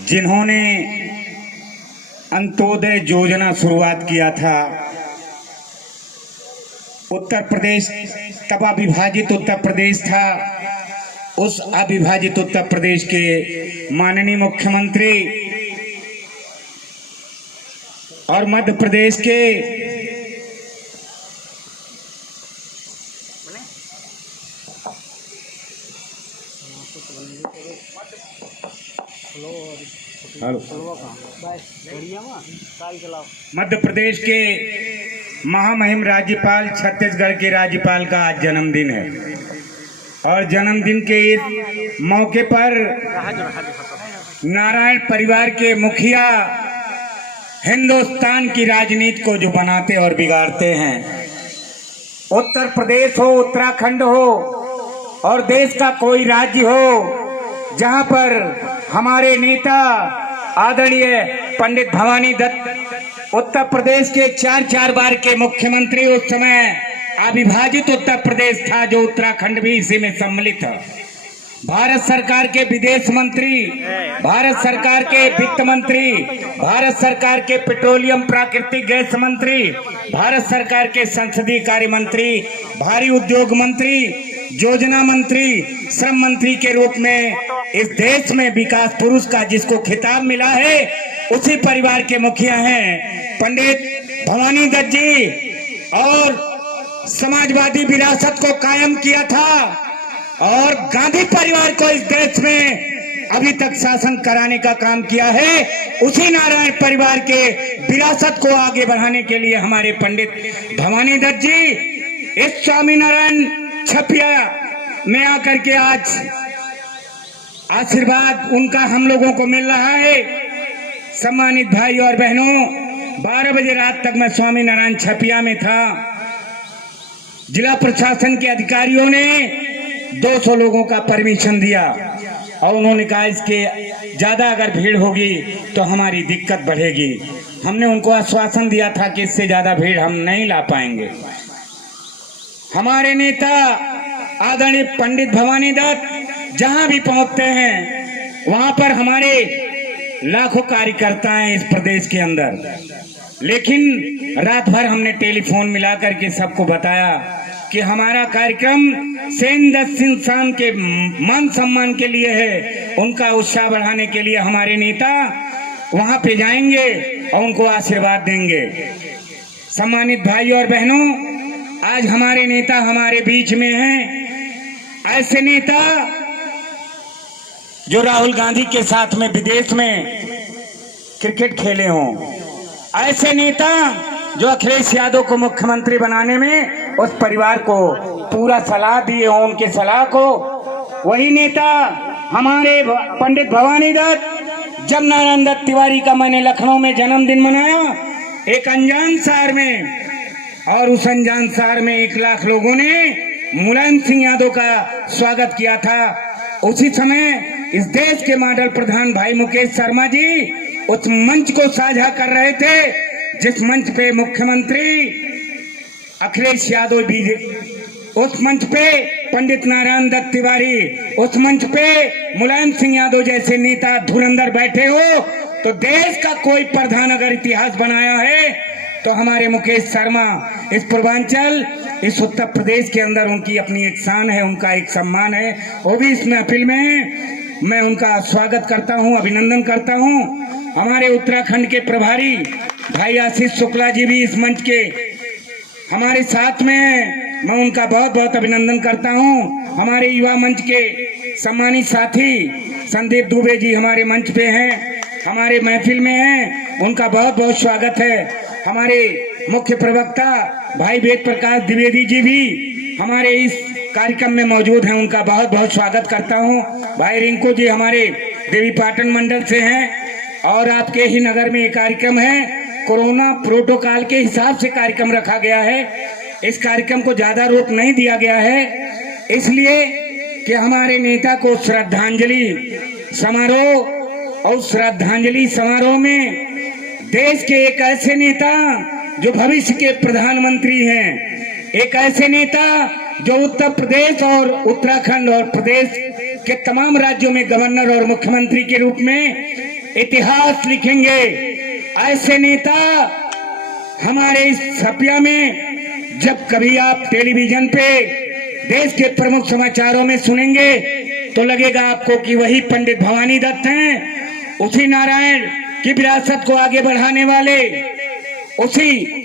जिन्होंने अंत्योदय योजना शुरुआत किया था। उत्तर प्रदेश तब अविभाजित उत्तर प्रदेश था। उस अविभाजित उत्तर प्रदेश के माननीय मुख्यमंत्री और मध्य प्रदेश के मध्य प्रदेश के महामहिम राज्यपाल, छत्तीसगढ़ के राज्यपाल का आज जन्मदिन है और जन्मदिन के इस मौके पर नारायण परिवार के मुखिया हिंदुस्तान की राजनीति को जो बनाते और बिगाड़ते हैं, उत्तर प्रदेश हो, उत्तराखंड हो और देश का कोई राज्य हो, जहां पर हमारे नेता आदरणीय पंडित भवानी दत्त उत्तर प्रदेश के 4 बार के मुख्यमंत्री, उस समय अविभाजित उत्तर प्रदेश था जो उत्तराखंड भी इसी में सम्मिलित था। भारत सरकार के विदेश मंत्री, भारत सरकार के वित्त मंत्री, भारत सरकार के पेट्रोलियम प्राकृतिक गैस मंत्री, भारत सरकार के संसदीय कार्य मंत्री, भारी उद्योग मंत्री, योजना मंत्री, श्रम मंत्री के रूप में इस देश में विकास पुरुष का जिसको खिताब मिला है, उसी परिवार के मुखिया हैं पंडित भवानी दत्त जी। और समाजवादी विरासत को कायम किया था और गांधी परिवार को इस देश में अभी तक शासन कराने का काम किया है। उसी नारायण परिवार के विरासत को आगे बढ़ाने के लिए हमारे पंडित भवानी दत्त जी इस स्वामीनारायण छपिया में आकर के आज आशीर्वाद उनका हम लोगों को मिल रहा है। सम्मानित भाई और बहनों, 12 बजे रात तक मैं स्वामीनारायण छपिया में था। जिला प्रशासन के अधिकारियों ने 200 लोगों का परमिशन दिया और उन्होंने कहा इसके ज्यादा अगर भीड़ होगी तो हमारी दिक्कत बढ़ेगी। हमने उनको आश्वासन दिया था कि इससे ज्यादा भीड़ हम नहीं ला पाएंगे। हमारे नेता आदरणीय पंडित भवानी दत्त जहां भी पहुंचते हैं वहां पर हमारे लाखों कार्यकर्ता हैं इस प्रदेश के अंदर, लेकिन रात भर हमने टेलीफोन मिला करके सबको बताया कि हमारा कार्यक्रम सेंध इंसान के मान सम्मान के लिए है, उनका उत्साह बढ़ाने के लिए हमारे नेता वहां पे जाएंगे और उनको आशीर्वाद देंगे। सम्मानित भाई और बहनों, आज हमारे नेता हमारे बीच में हैं। ऐसे नेता जो राहुल गांधी के साथ में विदेश में क्रिकेट खेले हों, ऐसे नेता जो अखिलेश यादव को मुख्यमंत्री बनाने में उस परिवार को पूरा सलाह दिए हो, उनके सलाह को, वही नेता हमारे पंडित भवानी दत्त। जब नारायण दत्त तिवारी का मैंने लखनऊ में जन्मदिन मनाया एक अनजान शहर में, और उस अनजान शहर में 1 लाख लोगों ने मुलायम सिंह यादव का स्वागत किया था। उसी समय इस देश के मॉडल प्रधान भाई मुकेश शर्मा जी उस मंच को साझा कर रहे थे जिस मंच पे मुख्यमंत्री अखिलेश यादव भी, उस मंच पे पंडित नारायण दत्त तिवारी, उस मंच पे मुलायम सिंह यादव जैसे नेता धुरंधर बैठे हो, तो देश का कोई प्रधान अगर इतिहास बनाया है तो हमारे मुकेश शर्मा। इस पूर्वांचल, इस उत्तर प्रदेश के अंदर उनकी अपनी एक शान है, उनका एक सम्मान है, वो भी इस महफिल में मैं उनका स्वागत करता हूं, अभिनंदन करता हूं। हमारे उत्तराखंड के प्रभारी भाई आशीष शुक्ला जी भी इस मंच के हमारे साथ में हैं, मैं उनका बहुत बहुत अभिनंदन करता हूं। हमारे युवा मंच के सम्मानित साथी संदीप दुबे जी हमारे मंच पे हैं, हमारे महफिल में हैं, उनका बहुत बहुत स्वागत है। हमारे मुख्य प्रवक्ता भाई वेद प्रकाश द्विवेदी जी भी हमारे इस कार्यक्रम में मौजूद हैं, उनका बहुत बहुत स्वागत करता हूं। भाई रिंकू जी हमारे देवी पाटन मंडल से हैं और आपके ही नगर में ये कार्यक्रम है। कोरोना प्रोटोकॉल के हिसाब से कार्यक्रम रखा गया है, इस कार्यक्रम को ज्यादा रोक नहीं दिया गया है, इसलिए कि हमारे नेता को श्रद्धांजलि समारोह, और श्रद्धांजलि समारोह में देश के एक ऐसे नेता जो भविष्य के प्रधानमंत्री हैं, एक ऐसे नेता जो उत्तर प्रदेश और उत्तराखंड और प्रदेश के तमाम राज्यों में गवर्नर और मुख्यमंत्री के रूप में इतिहास लिखेंगे। ऐसे नेता हमारे इस छपिया में जब कभी आप टेलीविजन पे देश के प्रमुख समाचारों में सुनेंगे तो लगेगा आपको कि वही पंडित भवानी दत्त हैं, उसी नारायण की विरासत को आगे बढ़ाने वाले, उसी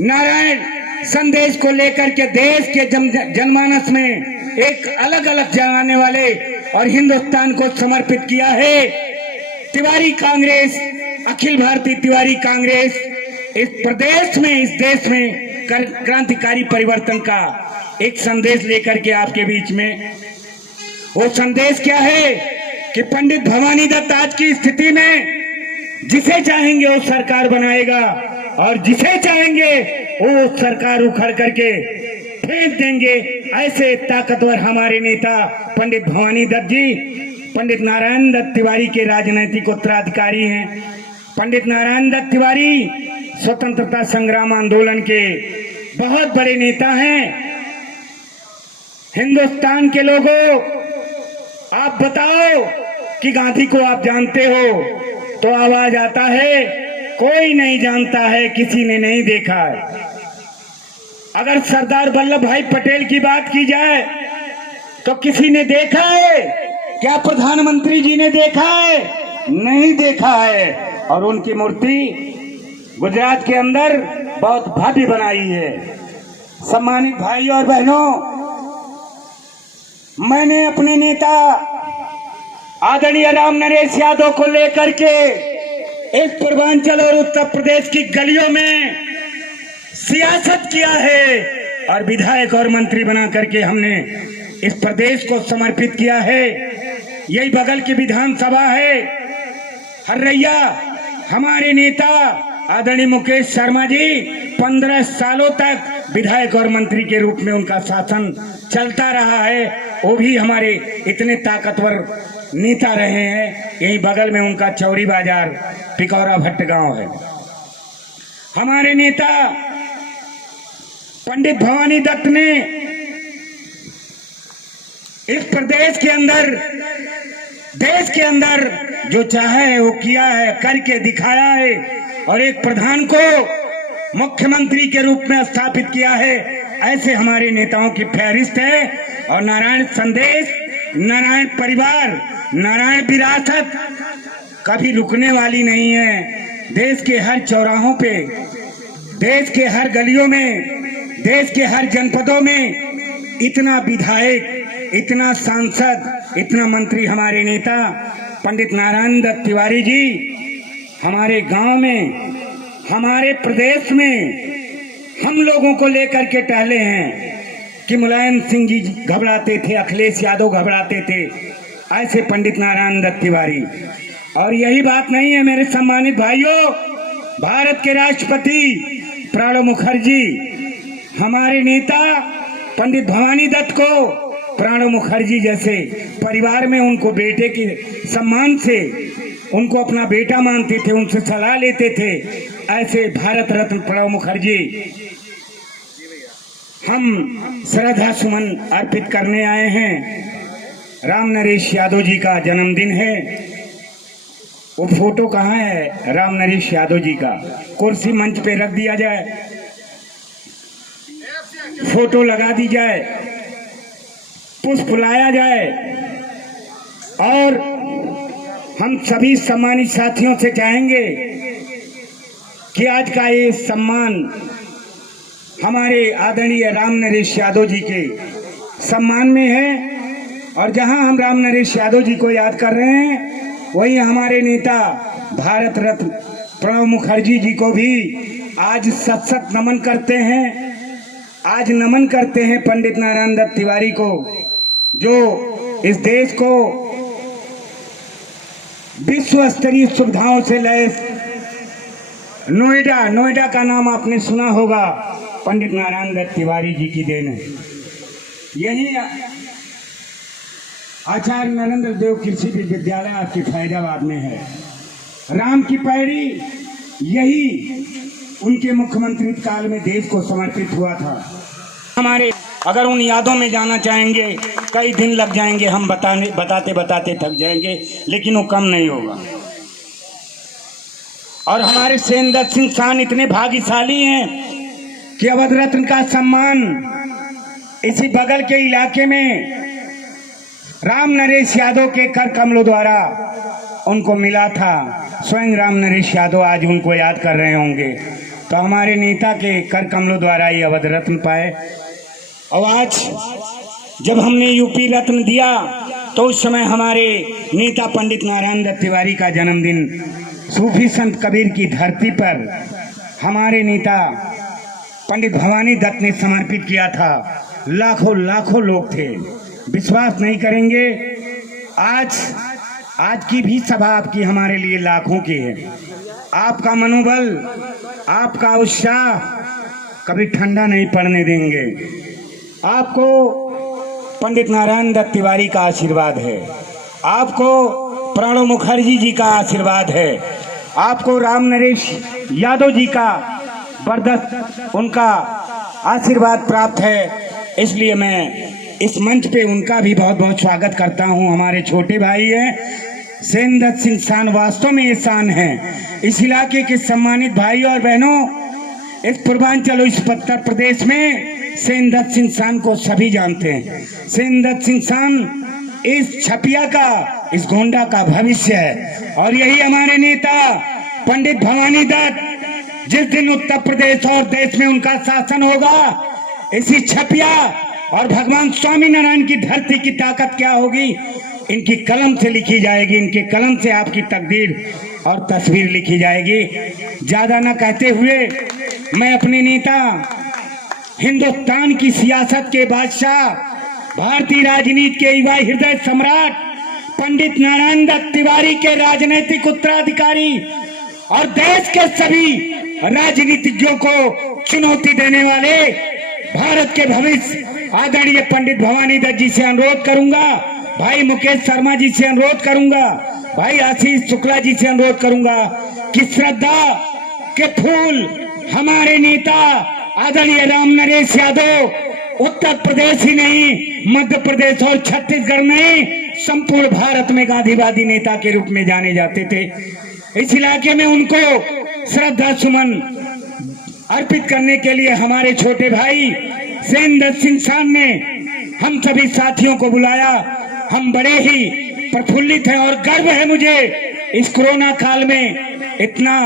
नारायण संदेश को लेकर के देश के जनमानस में एक अलग अलग जगाने वाले और हिंदुस्तान को समर्पित किया है। तिवारी कांग्रेस, अखिल भारतीय तिवारी कांग्रेस इस प्रदेश में, इस देश में क्रांतिकारी परिवर्तन का एक संदेश लेकर के आपके बीच में। वो संदेश क्या है कि पंडित भवानी दत्त आज की स्थिति में जिसे चाहेंगे वो सरकार बनाएगा और जिसे चाहेंगे वो सरकार उखड़ करके फेंक देंगे। ऐसे ताकतवर हमारे नेता पंडित भवानी दत्त जी, पंडित नारायण दत्त तिवारी के राजनीतिक उत्तराधिकारी हैं। पंडित नारायण दत्त तिवारी स्वतंत्रता संग्राम आंदोलन के बहुत बड़े नेता हैं। हिंदुस्तान के लोगों, आप बताओ कि गांधी को आप जानते हो तो आवाज आता है, कोई नहीं जानता है, किसी ने नहीं देखा है। अगर सरदार वल्लभ भाई पटेल की बात की जाए तो किसी ने देखा है क्या? प्रधानमंत्री जी ने देखा है? नहीं देखा है। और उनकी मूर्ति गुजरात के अंदर बहुत भव्य बनाई है। सम्मानित भाई और बहनों, मैंने अपने नेता आदरणीय राम नरेश यादव को लेकर के इस पूर्वांचल और उत्तर प्रदेश की गलियों में सियासत किया है और विधायक और मंत्री बना करके हमने इस प्रदेश को समर्पित किया है। यही बगल की विधानसभा है हर्रैया। हमारे नेता आदरणीय मुकेश शर्मा जी 15 सालों तक विधायक और मंत्री के रूप में उनका शासन चलता रहा है। वो भी हमारे इतने ताकतवर नेता रहे हैं। यही बगल में उनका चौरी बाजार पिकौरा भट्ट गांव है। हमारे नेता पंडित भवानी दत्त ने इस प्रदेश के अंदर, देश के अंदर जो चाहा है वो किया है, करके दिखाया है और एक प्रधान को मुख्यमंत्री के रूप में स्थापित किया है। ऐसे हमारे नेताओं की फहरिस्त है। और नारायण संदेश, नारायण परिवार, नारायण विरासत कभी रुकने वाली नहीं है। देश के हर चौराहों पे, देश के हर गलियों में, देश के हर जनपदों में इतना विधायक, इतना सांसद, इतना मंत्री हमारे नेता पंडित नारायण दत्त तिवारी जी हमारे गांव में, हमारे प्रदेश में हम लोगों को लेकर के टहले हैं कि मुलायम सिंह जी घबराते थे, अखिलेश यादव घबराते थे, ऐसे पंडित नारायण दत्त तिवारी। और यही बात नहीं है मेरे सम्मानित भाइयों, भारत के राष्ट्रपति प्रणब मुखर्जी, हमारे नेता पंडित भवानी दत्त को प्रणब मुखर्जी जैसे परिवार में उनको बेटे के सम्मान से उनको अपना बेटा मानते थे, उनसे सलाह लेते थे। ऐसे भारत रत्न प्रणब मुखर्जी हम श्रद्धा सुमन अर्पित करने आए हैं। राम नरेश यादव जी का जन्मदिन है। वो फोटो कहाँ है राम नरेश यादव जी का? कुर्सी मंच पे रख दिया जाए, फोटो लगा दी जाए, पुष्प लाया जाए और हम सभी सम्मानित साथियों से चाहेंगे कि आज का ये सम्मान हमारे आदरणीय राम नरेश यादव जी के सम्मान में है। और जहां हम राम नरेश यादव जी को याद कर रहे हैं, वही हमारे नेता भारत रत्न प्रणब मुखर्जी जी को भी आज सत सत नमन करते हैं। आज नमन करते हैं पंडित नारायण दत्त तिवारी को, जो इस देश को विश्व स्तरीय सुविधाओं से लैस नोएडा का नाम आपने सुना होगा, पंडित नारायण दत्त तिवारी जी की देन है। यही आचार्य नरेंद्र देव कृषि विश्वविद्यालय आपके फैजाबाद में है। राम की पैड़ी यही उनके मुख्यमंत्री काल में देश को समर्पित हुआ था। हमारे अगर उन यादों में जाना चाहेंगे कई दिन लग जाएंगे, हम बताते बताते थक जाएंगे, लेकिन वो कम नहीं होगा। और हमारे सेनदत्त सिंह सान इतने भाग्यशाली हैं कि अवध रत्न का सम्मान इसी बगल के इलाके में राम नरेश यादव के कर कमलों द्वारा उनको मिला था। स्वयं राम नरेश यादव आज उनको याद कर रहे होंगे, तो हमारे नेता के कर कमलों द्वारा ये अवध रत्न पाए। और आज जब हमने यूपी रत्न दिया तो उस समय हमारे नेता पंडित नारायण दत्त तिवारी का जन्मदिन सूफी संत कबीर की धरती पर हमारे नेता पंडित भवानी दत्त ने समर्पित किया था। लाखों लाखों लोग थे, विश्वास नहीं करेंगे, आज की भी सभा आपकी हमारे लिए लाखों की है। आपका मनोबल, आपका उत्साह कभी ठंडा नहीं पड़ने देंगे। आपको पंडित नारायण दत्त तिवारी का आशीर्वाद है, आपको प्रणब मुखर्जी जी का आशीर्वाद है, आपको राम नरेश यादव जी का बरदस्त उनका आशीर्वाद प्राप्त है। इसलिए मैं इस मंच पे उनका भी बहुत बहुत स्वागत करता हूं। हमारे छोटे भाई हैं सेनदत्त सिंह सान, वास्तव में ये शान है इस इलाके के सम्मानित भाई और बहनों। इस पूर्वांचल इस उत्तर प्रदेश में सेनदत्त सिंह सान को सभी जानते हैं। सेनदत्त सिंह सान इस छपिया का, इस गोंडा का भविष्य है और यही हमारे नेता पंडित भवानी दत्त, जिस दिन उत्तर प्रदेश और देश में उनका शासन होगा, इसी छपिया और भगवान स्वामी नारायण की धरती की ताकत क्या होगी, इनकी कलम से लिखी जाएगी। इनके कलम से आपकी तकदीर और तस्वीर लिखी जाएगी। ज्यादा न कहते हुए मैं अपने नेता, हिंदुस्तान की सियासत के बादशाह, भारतीय राजनीति के युवा हृदय सम्राट पंडित नारायण दत्त तिवारी के राजनीतिक उत्तराधिकारी और देश के सभी राजनीतिज्ञों को चुनौती देने वाले भारत के भविष्य आदरणीय पंडित भवानी दत्त जी से अनुरोध करूंगा, भाई मुकेश शर्मा जी से अनुरोध करूंगा, भाई आशीष शुक्ला जी से अनुरोध करूंगा कि श्रद्धा के फूल हमारे नेता आदरणीय राम नरेश यादव उत्तर प्रदेश ही नहीं, मध्य प्रदेश और छत्तीसगढ़ नहीं, संपूर्ण भारत में गांधीवादी नेता के रूप में जाने जाते थे। इस इलाके में उनको श्रद्धा सुमन अर्पित करने के लिए हमारे छोटे भाई सेनदत्त सिंह सान ने हम सभी साथियों को बुलाया। हम बड़े ही प्रफुल्लित हैं और गर्व है मुझे इस कोरोना काल में इतना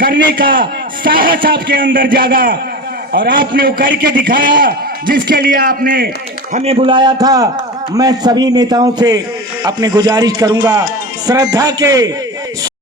करने का साहस आपके अंदर जागा और आपने वो करके दिखाया जिसके लिए आपने हमें बुलाया था। मैं सभी नेताओं से अपनी गुजारिश करूंगा, श्रद्धा के